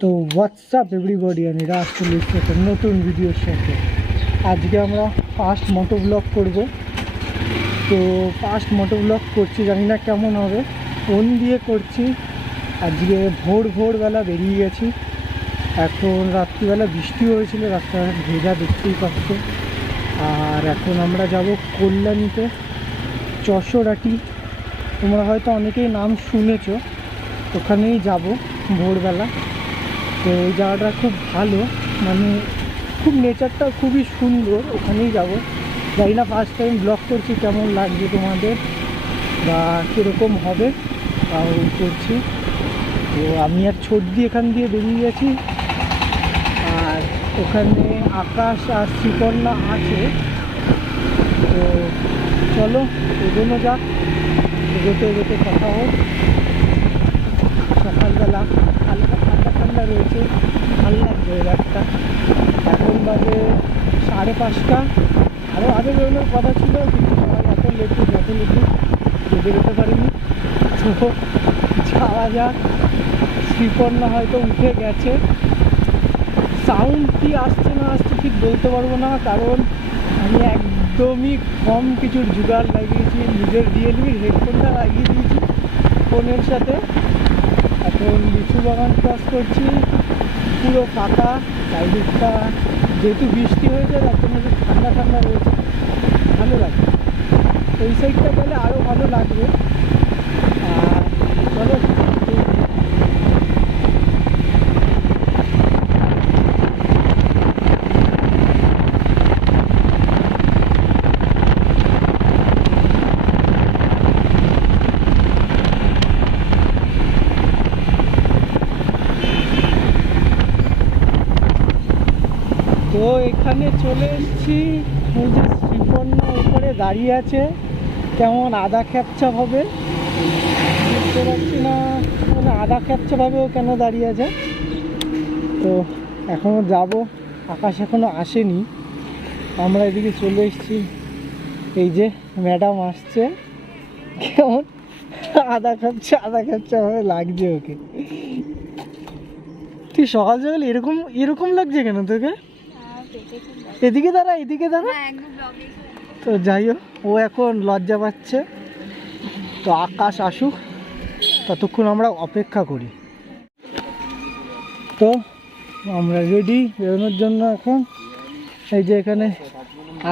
তো WhatsApp everybody, আমি রাজ চলে এসেছি একটা নতুন ভিডিওর সাথে। আজকে আমরা ফার্স্ট মোটো ব্লগ করব। তো ফার্স্ট মোটো ব্লগ করছি, জানি না কেমন হবে, ফোন দিয়ে করছি। আজকে ভোরবেলা বেরিয়ে গেছি। এখন রাত্রিবেলা বৃষ্টি হয়েছিল, রাস্তাঘাট ভেজা দেখতেই পাচ্ছ। আর এখন আমরা যাব কল্যাণীতে, চশরাটি। তোমরা হয়তো অনেকেই নাম শুনেছো, ওখানেই যাব ভোরবেলা। তো ওই জায়গাটা খুব ভালো, মানে খুব নেচারটা খুবই সুন্দর, ওখানেই যাব। জানি না ফার্স্ট টাইম ব্লগ করছি, কেমন লাগছে তোমাদের বা কীরকম হবে তাও করছি। তো আমি আর ছোটদি এখান দিয়ে বেরিয়ে গেছি, আর ওখানে আকাশ আর শ্রীকন্যা আছে। তো চলো এগোনো যাক, এগোতে কথা হোক। সকালবেলা হালকা ঠান্ডা রয়েছে, ভালো লাগছে ওয়েদারটা। এখন বাজে 5:30। আরও আগে বেরোনোর কথা ছিল, কিন্তু সবাই এত লেটু বেরোতে পারিনি। তো যাওয়া যাক। শ্রীকন্যা হয়তো উঠে গেছে। সাউন্ড কি আসছে না আসছে ঠিক বলতে পারবো না, কারণ আমি একদমই কম কিছুর জোগাড় লাগিয়েছি। নিজের রিয়েলমির হেডফোনটা লাগিয়ে দিয়েছি ফোনের সাথে। এখন লিচু বাগান ক্রস করছি, পুরো ফাঁকা চারিদিকটা। যেহেতু বৃষ্টি হয়েছে তার জন্য ঠান্ডা রয়েছে, ভালো লাগে। ওই সাইডটা গেলে আরও ভালো লাগবে। আর চলো তো এখানে চলে এসেছি। ওই যে শ্রীকন্যা উপরে দাঁড়িয়ে আছে, কেমন আদা খ্যাপচা হবে বুঝতে পারছি না, মানে আদা খ্যাপচা ভাবেও কেন দাঁড়িয়ে আছে। তো এখনও যাব, আকাশ এখনও আসেনি, আমরা এদিকে চলে এসেছি। এই যে ম্যাডাম আসছে, কেমন আদা খ্যাপচা ভাবে লাগছে ওকে। তুই সকাল এরকম লাগছে কেন তোকে? এদিকে দাঁড়া। তো যাই হোক, ও এখন লজ্জা পাচ্ছে। তো আকাশ আসুক, ততক্ষণ আমরা অপেক্ষা করি। তো আমরা রেডি বেরোনোর জন্য এখন। এই যে এখানে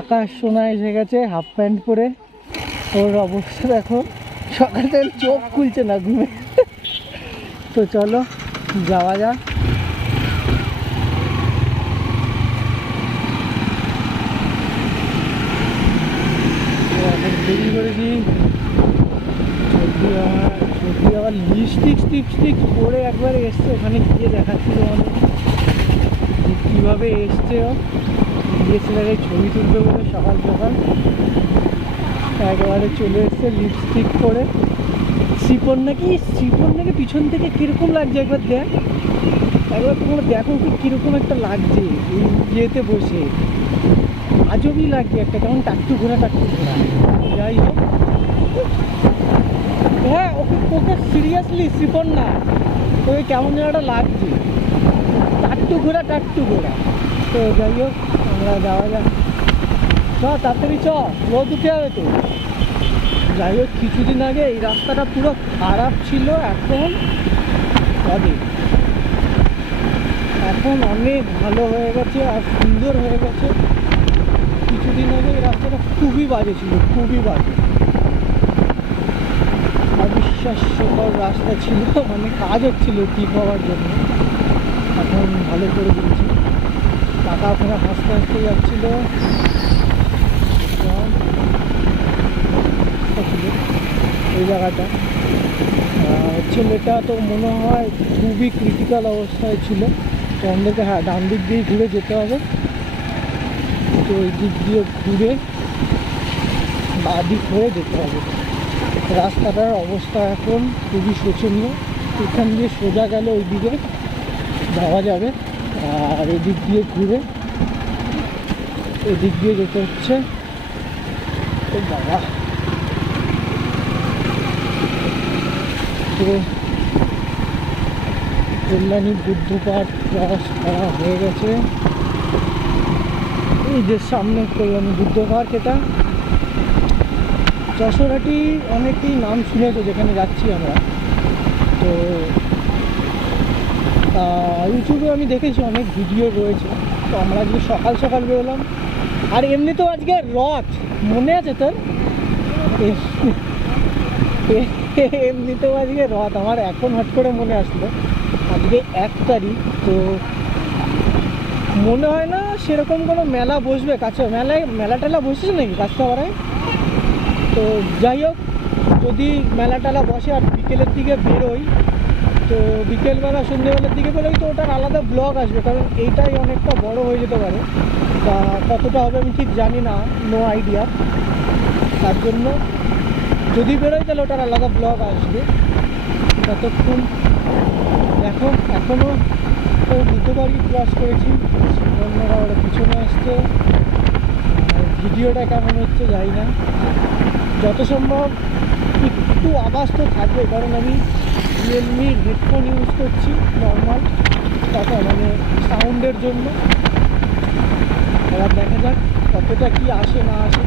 আকাশ সোনা এসে গেছে হাফ প্যান্ট পরে। ওর অবস্থা দেখো, সকাল থেকে চোখ খুলছে না ঘুমে। তো চলো যাওয়া যাক। দেরি করেছি। সত্যি আবার লিপস্টিক পরে একবার এসছে, ওখানে গিয়ে দেখাচ্ছি তোমাদের কীভাবে এসছে। ও গিয়েছিলাম ছবি তুলবে বলে সকাল একেবারে চলে এসছে লিপস্টিক পরে। শ্রীকন্যাকে পিছন থেকে কীরকম লাগছে একবার দেখ, একবার তোমরা দেখো কীরকম একটা লাগছে এই ইয়েতে বসে। আজবই লাগছে একটা, কেমন টাকটু ঘোরা। যাই হোক, হ্যাঁ ওকে সিরিয়াসলি শ্রীকন্যা ওকে কেমন যেন একটা লাগছে, টাকটু ঘোরা। তো যাই হোক, আমরা যাওয়া যাক। তাড়াতাড়ি রোদ উঠে যাবে তো। যাই হোক, কিছুদিন আগে এই রাস্তাটা পুরো খারাপ ছিল, এখন অনেক ভালো হয়ে গেছে আর সুন্দর হয়ে গেছে। কিছুদিন আগে এই রাস্তাটা খুবই বাজে ছিল, অবিশ্বাস্যকর রাস্তা ছিল, মানে কাজ হচ্ছিল ঠিক হওয়ার জন্য। এখন ভালো করে দিয়েছি। কাকা ওখানে হাসতে যাচ্ছিল। এই জায়গাটা ছেলেটা তো মনে হয় খুবই ক্রিটিক্যাল অবস্থায় ছিল। তো আমাদেরকে ডান দিক দিয়ে ঘুরে যেতে হবে। তো ওই দিক দিয়ে ঘুরে বাঁ দিক হয়ে যেতে হবে। রাস্তাটার অবস্থা এখন খুবই শোচনীয়। এখান দিয়ে সোজা গেলে ওই দিকে যাওয়া যাবে, আর এদিক দিয়ে ঘুরে এদিক দিয়ে যেতে হচ্ছে। তো বাবা, তো কল্যাণী বুদ্ধ পার্ক ক্রস করা হয়ে গেছে। এই যে সামনে কল্যাণী বুদ্ধ পার্ক, এটা যশোরহাটি অনেকেই নাম শুনেছে যেখানে যাচ্ছি আমরা। তো ইউটিউবে আমি দেখেছি অনেক ভিডিও রয়েছে। তো আমরা আজকে সকাল সকাল বেরোলাম। আর এমনিতেও আজকে রথ, মনে আছে তোর? এমনিতেও আজকে রথ, আমার এখন হট করে মনে আসলো আজকে 1 তারিখ। তো মনে হয় না সেরকম কোনো মেলা বসবে কাছে, মেলা টেলা বসেছে নাকি কাঁচরাপাড়ায়? তো যাই হোক, যদি মেলা টেলা বসে আর বিকেলের দিকে বেরোই, তো বিকেলবেলা সন্ধ্যেবেলার দিকে বেরোই, তো ওটার আলাদা ব্লগ আসবে, কারণ এইটাই অনেকটা বড় হয়ে যেতে পারে, বা কতটা হবে আমি ঠিক জানি না, নো আইডিয়া। তার জন্য যদি বেরোই তাহলে ওটার আলাদা ব্লগ আসবে। ততক্ষণ দেখো, এখনও তো বুদ্ধবাড়ি ক্রস করেছি, অন্যরা ওরা পিছনে আসছে। ভিডিওটা কেমন হচ্ছে জানি না, যত সম্ভব একটু আওয়াজ তো থাকবে, কারণ আমি রিয়েলমির হেডফোন ইউজ করছি নর্মাল কথা, মানে সাউন্ডের জন্য। এবার দেখা যাক কতটা কি আসে না আসে।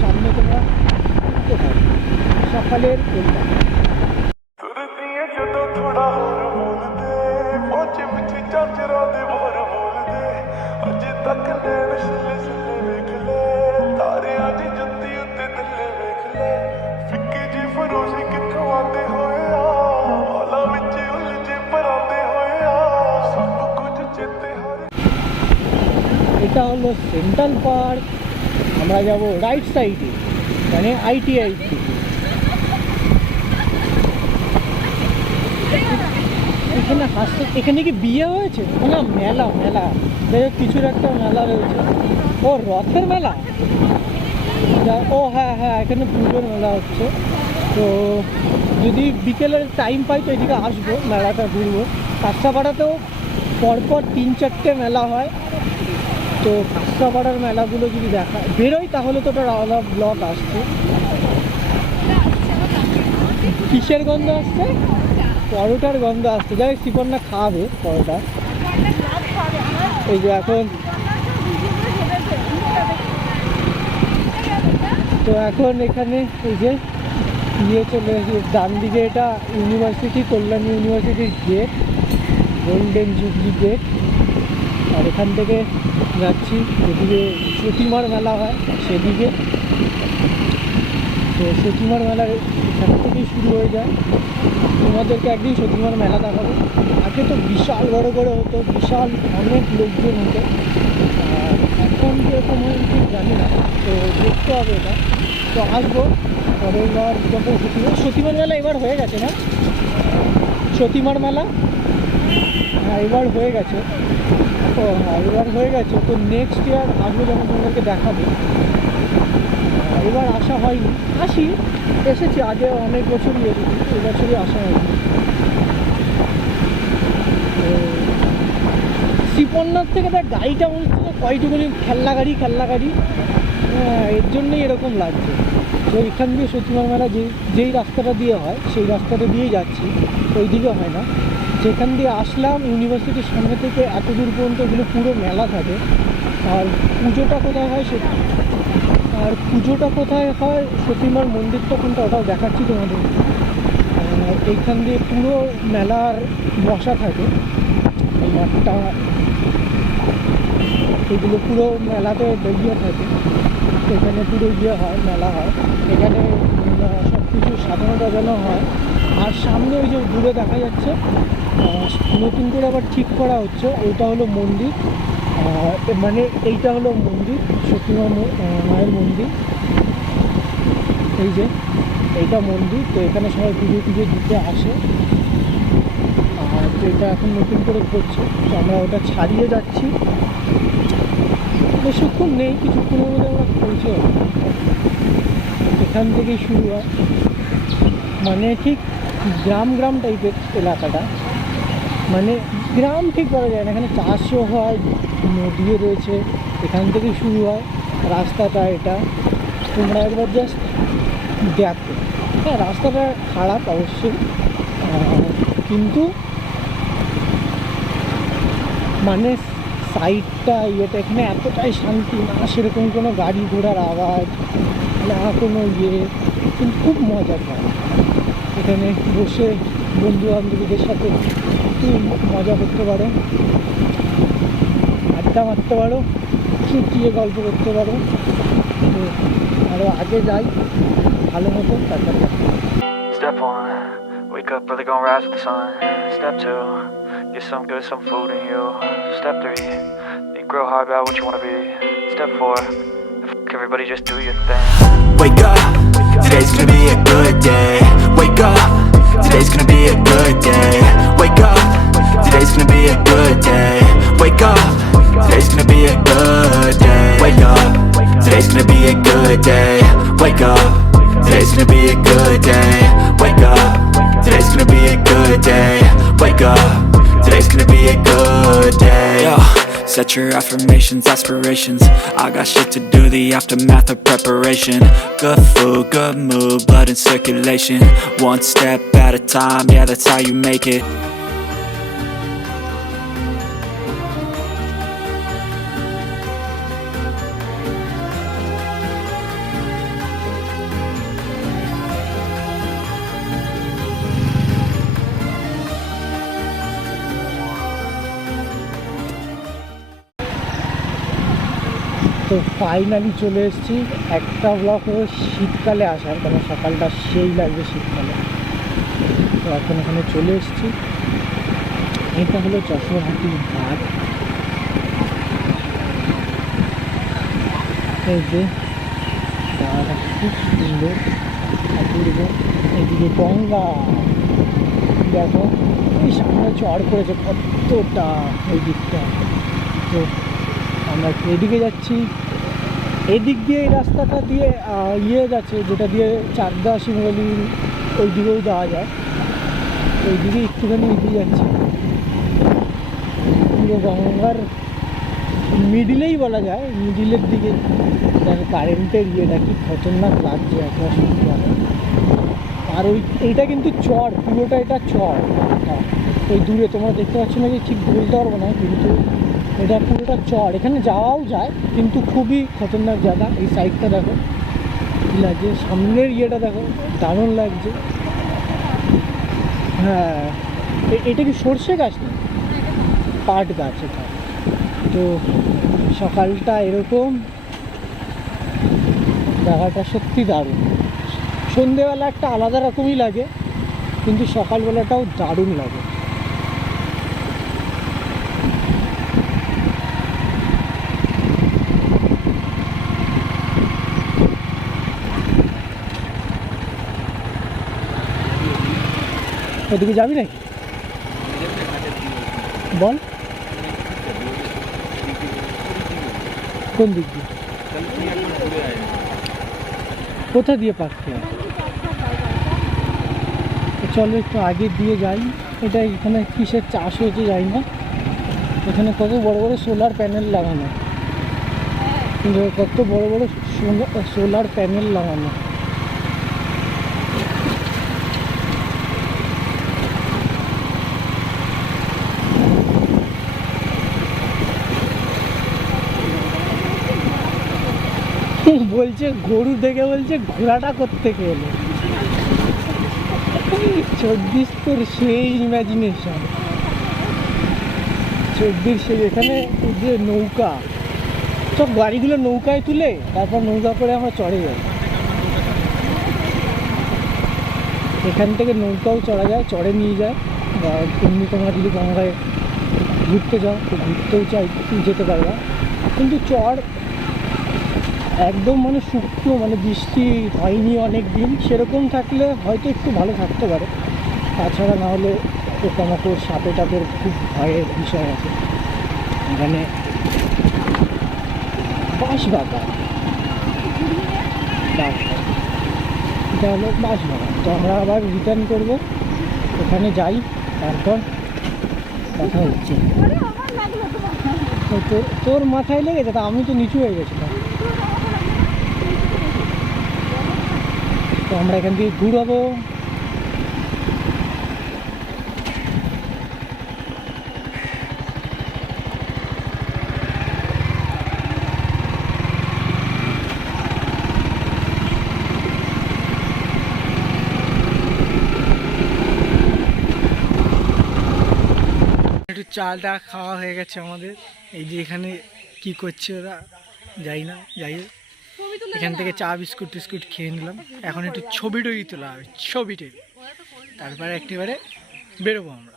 সামনে তোমরা দেখতে থাকো সকালের কল্যাণ। এটা হলো সেন্ট্রাল পার্ক, আমরা যাব রাইট সাইডে, মানে ITI থেকে। এখানে এখানে কি বিয়ে হয়েছে না? মেলা মেলা কিছুর একটা মেলা রয়েছে। ও রথের মেলা, ও হ্যাঁ হ্যাঁ, এখানে পুজোর মেলা হচ্ছে। তো যদি বিকেলের টাইম পাই তো এদিকে আসবো, মেলাটা ঘুরবো। কাঁচরাপাড়াতেও পরপর 3-4টে মেলা হয়। তো কাঁচরাপাড়ার মেলাগুলো যদি দেখা বেরোই তাহলে তো ওটার আলাদা ব্লগ আসছে। কিসের গন্ধ আসছে? পরোটার গন্ধ আসছে। যাই শ্রীপর্ণা খাওয়াবে পরোটা। এই যে এখন তো এখন এখানে এই যে চলে এসেছি ডান দিকে, এটা ইউনিভার্সিটি, কল্যাণী ইউনিভার্সিটির গেট, গোল্ডেন জুবলি গেট। আর এখান থেকে যাচ্ছি যেদিকে সতীমার মেলা হয় সেদিকে। তো সতীমার মেলা এখান থেকেই শুরু হয়ে যায়। তোমাদেরকে একদিন সতীমার মেলা দেখাবো। আগে তো বিশাল বড় করে হতো, বিশাল অনেক লোকজন হতো। এখন কীরকম হয় ঠিক জানি না, তো দেখতে হবে এটা। তো আসবো পরের বার যখন সতীমার মেলা এবার হয়ে গেছে না? সতীমার মেলা হ্যাঁ এবার হয়ে গেছে। ও হ্যাঁ এবার হয়ে গেছে। তো নেক্সট ইয়ার আসবো যখন তোমাদেরকে দেখাবো। এবার আসা হয়নি, এসেছি আগে অনেক বছরই এসেছি, এবছরই আসা হয়নি। তো শ্রীপন্নার থেকে তার গাড়িটা মনে হচ্ছে কয়টুকুনি খেলনা গাড়ি, হ্যাঁ এর জন্যই এরকম লাগছে। তো এখান দিয়ে সতীমার মেলা যেই রাস্তাটা দিয়ে হয় সেই রাস্তাটা দিয়েই যাচ্ছি, ওই দিকে হয় না। যেখান দিয়ে আসলাম ইউনিভার্সিটির সামনে থেকে এত দূর পর্যন্ত এগুলো পুরো মেলা থাকে। আর পুজোটা কোথায় হয় সতীমার মন্দিরটা কোনটা ওটাও দেখাচ্ছি তোমাদের। এইখান দিয়ে পুরো মেলার বসা থাকে, এই মাঠটা, এগুলো পুরো মেলাতে বেরিয়ে থাকে। এখানে পুরো হয়, মেলা হয় এখানে, সব কিছু সাজানো টাজানো হয়। আর সামনে ওই যে দূরে দেখা যাচ্ছে নতুন করে আবার ঠিক করা হচ্ছে, ওইটা হলো মন্দির। মানে এইটা হলো মন্দির, সতীমা মায়ের মন্দির। এই যে এইটা মন্দির। তো এখানে সবাই পুজো দিতে আসে। আর এটা এখন নতুন করে করছে, তো আমরা ওটা ছাড়িয়ে যাচ্ছি। বেশিক্ষণ নেই, কিছুক্ষণের মধ্যে আমরা পৌঁছে যাব। এখান থেকেই শুরু হয়, মানে ঠিক গ্রাম টাইপের এলাকাটা, মানে গ্রাম ঠিক করা যায় না, এখানে চাষও হয়, নদীও রয়েছে। এখান থেকেই শুরু হয় রাস্তাটা। এটা তোমরা একবার জাস্ট দেখো। হ্যাঁ রাস্তাটা খারাপ অবশ্যই, কিন্তু মানে সাইডটা ইয়েটা এখানে এতটাই শান্তি, না সেরকম কোনো গাড়ি ঘোড়ার আওয়াজ, না কোনো কিন্তু খুব মজা পায় এখানে বসে বন্ধু বান্ধবীদের সাথে একটু মজা করতে পারো, আড্ডা মারতে পারো, চুটিয়ে গল্প করতে পারো। তো আরও আগে যাই ভালো মতো তারপর। Step 1, wake up early, gonna rise with the sun. Step 2, get some good, some food in you. Step 3, think real hard about what you wanna be. Step 4, everybody just do your thing. Wake up, today's gonna be a good day. Wake up, today's gonna be a good day. Wake up, today's gonna be a good day. Wake up, today's gonna be a good day. Wake up, today's gonna be a good day. Wake up, today's gonna be a good day. Wake up, today's gonna be a good day. Wake up, today's gonna be a good day. Yo, set your affirmations, aspirations. I got shit to do, the aftermath of preparation. Good food, good mood, blood in circulation. One step at a time, yeah, that's how you make it. তো finally চলে এসেছি। একটা block হলো শীতকালে আসার, কারণ সকালটা সেই লাগবে শীতকালে। তো এখন এখানে চলে এসেছি। এটা হলো যশোরহাটির ঘাট। এই যে জায়গাটা খুব সুন্দর অপূর্ব। এদিকে গঙ্গা, দেখো এই সামনে চড় করেছে কতটা ওই দিকটা। তো আমরা এদিকে যাচ্ছি, এদিক দিয়ে এই রাস্তাটা দিয়ে যাচ্ছে, যেটা দিয়ে চাকদা শিমলি ওই দিকেও যাওয়া যায়। ওই দিকে একটুখানি এগিয়ে যাচ্ছি, পুরো গঙ্গার মিডিলেই বলা যায়, মিডিলের দিকে। কারেন্টের ইয়েটা কি খতরনাক লাগছে একটা সুন্দর। আর এইটা কিন্তু চড়, পুরোটা এটা চড়। ওই দূরে তোমরা দেখতে পাচ্ছ না, কি ঠিক বলতে পারবো না, কিন্তু এটা পুরোটা চড়। এখানে যাওয়াও যায় কিন্তু খুবই খতরনাক জায়গা। এই সাইডটা দেখো কী লাগছে, সামনের ইয়েটা দেখো দারুণ লাগছে। হ্যাঁ, এটা কি সর্ষে গাছ না, পাট গাছ এটা। তো সকালটা এরকম, জায়গাটা সত্যি দারুণ। সন্ধেবেলা একটা আলাদা রকমই লাগে, কিন্তু সকালবেলাটাও দারুণ লাগে। ওদিকে যাবি নাকি বল, কোন দিক দিয়ে, কোথা দিয়ে পাকতে হয়? চলো একটু আগে দিয়ে যাই। এটা এখানে কিসের চাষ হয়েছে যাই না। এখানে কত বড় বড় সোলার প্যানেল লাগানো, কিন্তু কত বড় বড় সোলার প্যানেল লাগানো। বলছে গরু দেখে বলছে ঘোড়াটা কোত্থেকে এলো। 24 তোর সেই ইমাজিনেশন, 24 সেই। এখানে যে নৌকা, সব গাড়িগুলো নৌকায় তুলে তারপর নৌকা করে আমরা চড়ে যাই। এখান থেকে নৌকাও চড়া যায়, চড়ে নিয়ে যায়। বা এমনি তোমরা যদি গঙ্গায় ঘুরতে যাও তো ঘুরতেও যেতে পারবা। কিন্তু চড় একদম মানে শুকনো, মানে বৃষ্টি হয়নি অনেক দিন, সেরকম থাকলে হয়তো একটু ভালো থাকতে পারে। তাছাড়া না হলে পোকামাকড়, সাপে টাপের খুব ভয়ের বিষয় আছে এখানে। বাঁশবাগান, এটা হলো বাঁশবাগান। তো আমরা আবার রিটার্ন করবো, ওখানে যাই, তারপর কথা হচ্ছে। তোর মাথায় লেগেছে, তা আমি তো নিচু হয়ে গেছিলাম। তো আমরা এখান থেকে ঘুরাবো। চাটা খাওয়া হয়ে গেছে আমাদের। এই যে এখানে কি করছে ওরা যাই না, যাই হোক এখান থেকে চা বিস্কুট টিস্কুট খেয়ে নিলাম। এখন একটু ছবি টবি তোলা হবে, ছবি টবি, তারপরে একেবারে বেরোবো আমরা।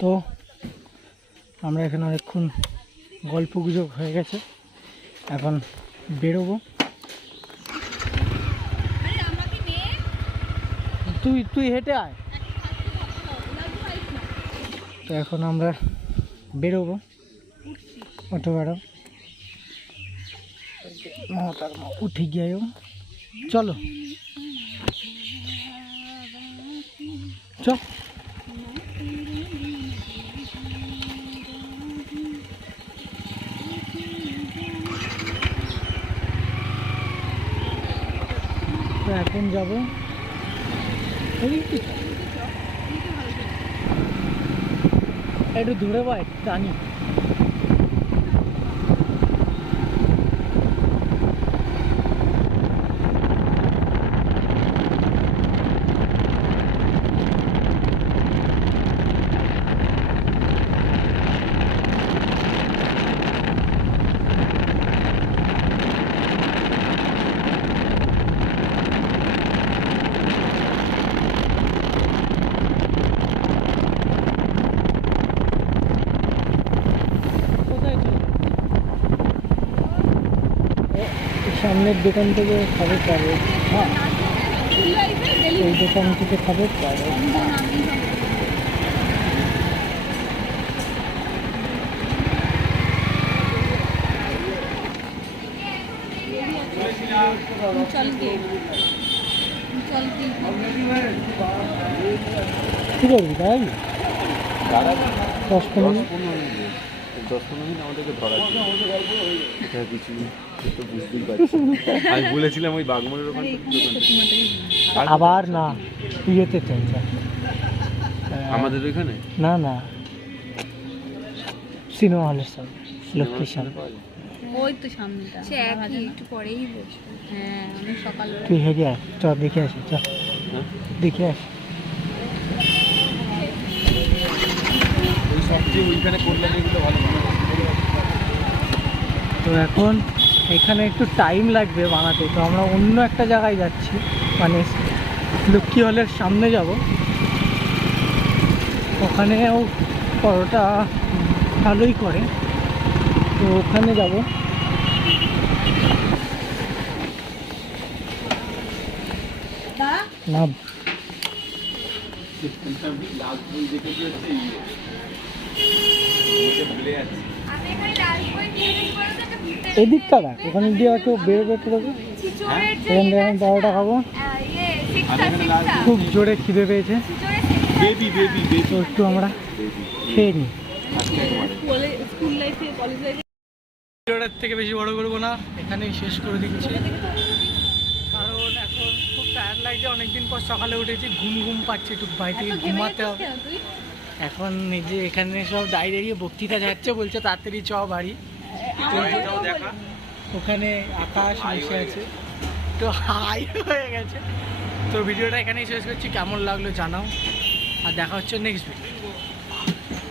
তো আমরা এখানে অনেকক্ষণ গল্প গুজব হয়ে গেছে, এখন বেরোবো। তুই হেঁটে আয়। তো এখন আমরা বেরোবো, অটো ভাড়া উঠে গিয়ে চলো চল। তো এখন যাবো একটু দূরে বা একটু টানি। সামনের দোকান থেকে খাবার পাবে, হ্যাঁ এই দোকান থেকে খাবার পাবে। কি করবি তাই 10-15 মিনিট আমাদেরকে ধরা কিছু তো বুঝতেই পারছি। আমি বলেছিলাম ওই বাগমনের ওখানে আবার না ইয়েতে চলছে আমাদের ওইখানে না না সিনেমা হলের সামনে লোকেশন ওই তো সামনেটা সে একটু পরেই বসবো। হ্যাঁ অনেক সকাল। তুই হেঁটে আয়, চ দেখে আসি, চ দেখে আসি। ওই সবচেয়ে ওইখানে করলে এগুলো ভালো। তো এখন এখানে একটু টাইম লাগবে বানাতে, তো আমরা অন্য একটা জায়গায় যাচ্ছি, মানে লক্ষ্মী হলের সামনে যাব। ওখানেও পরোটা ভালোই করে, তো ওখানে যাব। না এদিকটা দেখ, ওখানে দিয়ে একটু বেরোবে বেরোবে। এখান থেকে এখন পরোটা খাবো, খুব জোরে খিদে পেয়েছে, তো একটু আমরা খেয়ে নিই। ভিডিওটার থেকে বেশি বড় করবো না, এখানেই শেষ করে দিচ্ছি, কারণ এখন খুব টায়ার্ড লাগছে। অনেকদিন পর সকালে উঠেছি, ঘুম ঘুম পাচ্ছে, একটু বাড়িতে ঘুমাতে হবে। এখন নিজে এখানে সব দাঁড়িয়ে দাঁড়িয়ে বক্তৃতা যাচ্ছে, বলছে তাড়াতাড়ি চ বাড়ি। ওখানে আকাশ বসে আছে, তো হাই হয়ে গেছে। তো ভিডিওটা এখানেই শেষ করছি, কেমন লাগলো জানাও, আর দেখা হচ্ছে নেক্সট ভিডিও।